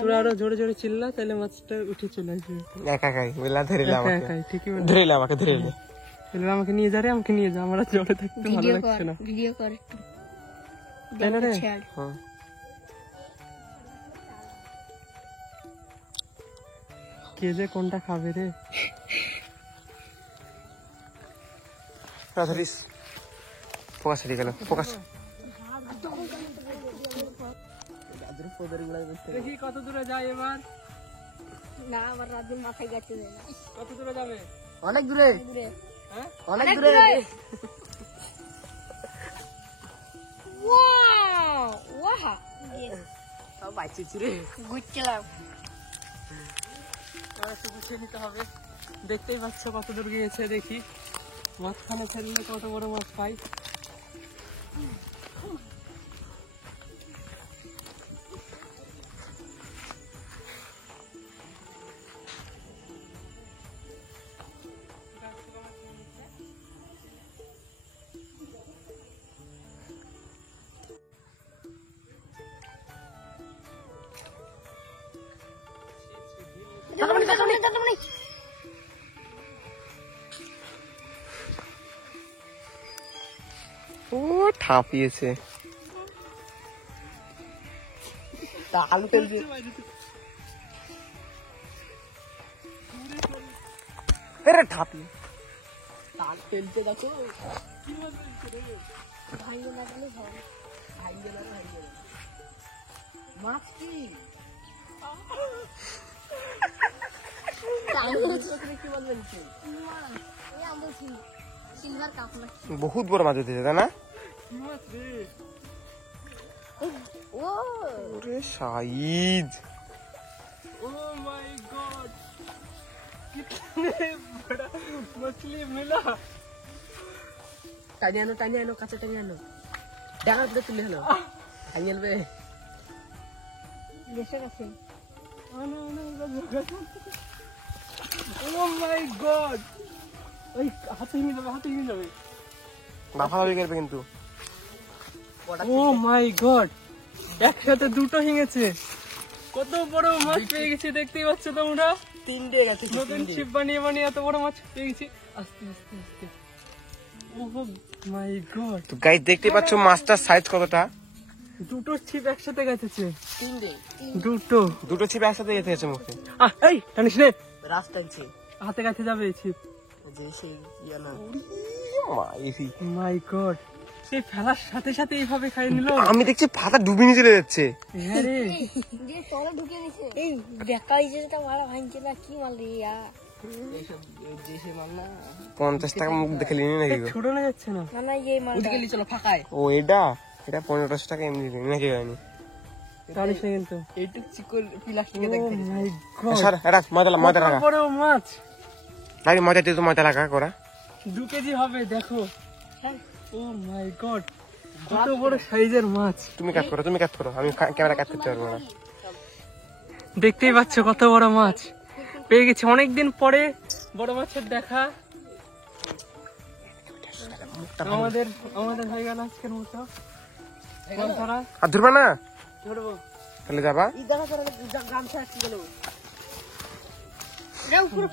তোরা আরো জোরে জোরে চিল্লা, তাহলে মাছটা উঠে চলে আসবে। একা একাই বললা ধরিলাম একাই, ঠিকই বলছিস। ধরিলাম আমাকে ধরিলে আমাকে নিয়ে যা রে, আমাকে নিয়ে যা, আমার আর জলে থাকতে ভালো লাগছে না। ভিডিও কর একটু, তাই না রে? হ্যাঁ কে যে কোনটা খাবে রে? ধরিস ফোকাস হয়ে গেল, ফোকাস। দেখি কত দূরে যায় এবার। না আবার রাতের মাথায় গেছে না। কত দূরে যাবে? অনেক দূরে, হ্যাঁ অনেক দূরে। ওয়াও ওয়াও, সব বাঁচিয়েছি রে। গুচ্ছিলাম। একটু গুছিয়ে নিতে হবে। দেখতেই পাচ্ছ কত দূর গিয়েছে। দেখি মাঝখানে ফেললে কত বড় মাছ পাই। ও ঠাপিয়েছে, আলু ফেলছে। ঠাপিয়ে তাল ফেলতে দেখো। ভাঙে লাগালে হবে। মাছ কি কি বলবেন? সিলভার কাপ না? বহুত বড় মাছ উঠেছে তাই না? কি মাছ রে? ও ওরে সাইজ, ओ माय गॉड, कितने बड़ा मछली मिला। টানি আনো কাছে টানি আনো, ডাঙার করে তুলে আনো, টানি আনবে। দেশে গেছে। ओ माय गॉड, ওই হাতে নিয়ে যাবে। লাফালাফি করবে কিন্তু। ও মাই গড, একসাথে দুটো হিঙেছে। কত বড় মাছ পেয়ে গেছি, দেখতেই পাচ্ছ তোমরা। তিনটে গেছে, নতুন ছিপ বানিয়ে এত বড় মাছ পেয়ে গেছি। আস্তে আস্তে আস্তে। ও মাই গড, তো গাইস দেখতে পাচ্ছ মাছটার সাইজ কতটা। দুটো ছিপ একসাথে গেছে। তিনটে দুটো ছিপ একসাথে যেতে হয়েছে মুখে। এই টানিস রে, রাস টানছে, হাতে কাছে যাবে এই ছিপ। যে সেই ইয়া না। মাই গড, সেই ফেলার সাথে সাথে এইভাবে খাই নিল। আমি দেখছি পাতা ডুবে নিয়ে চলে যাচ্ছে। হ্যাঁ রে, যে তলে ঢুকে নিছে। এই দেখা হইছে মারা ভাঙছে না, কি মাল রে ইয়া। এইসব যে সে মাল না। 50 টাকা মুখ দেখে নিয়ে নাকি গো? ছোট না যাচ্ছে না। না না এই মাল ওদিকে চলো ফাঁকায়। ও এটা 1500 টাকা এমনি নাকি হয়নি? টানিস না কিন্তু। এইটুক চিকন প্লাস্টিকে ও দেখতে মাই গড, সর এটা মজা লাগা, বড় মাছ। গাড়ি মজা দিয়ে তো মজা লাগা করা। 2 কেজি হবে দেখো। ও মাই গড, কত বড় সাইজের মাছ। তুমি কাট করো, আমি ক্যামেরা কাট করতে পারবো না। দেখতেই পাচ্ছ কত বড় মাছ পেয়ে গেছি। অনেকদিন পরে বড় মাছের দেখা। আমাদের হয়ে গেল আজকের মতো। আর ধরবা না ধরবো, তাহলে যাবা। এই দেখা করে গামছা কি গেল। এটা উপরে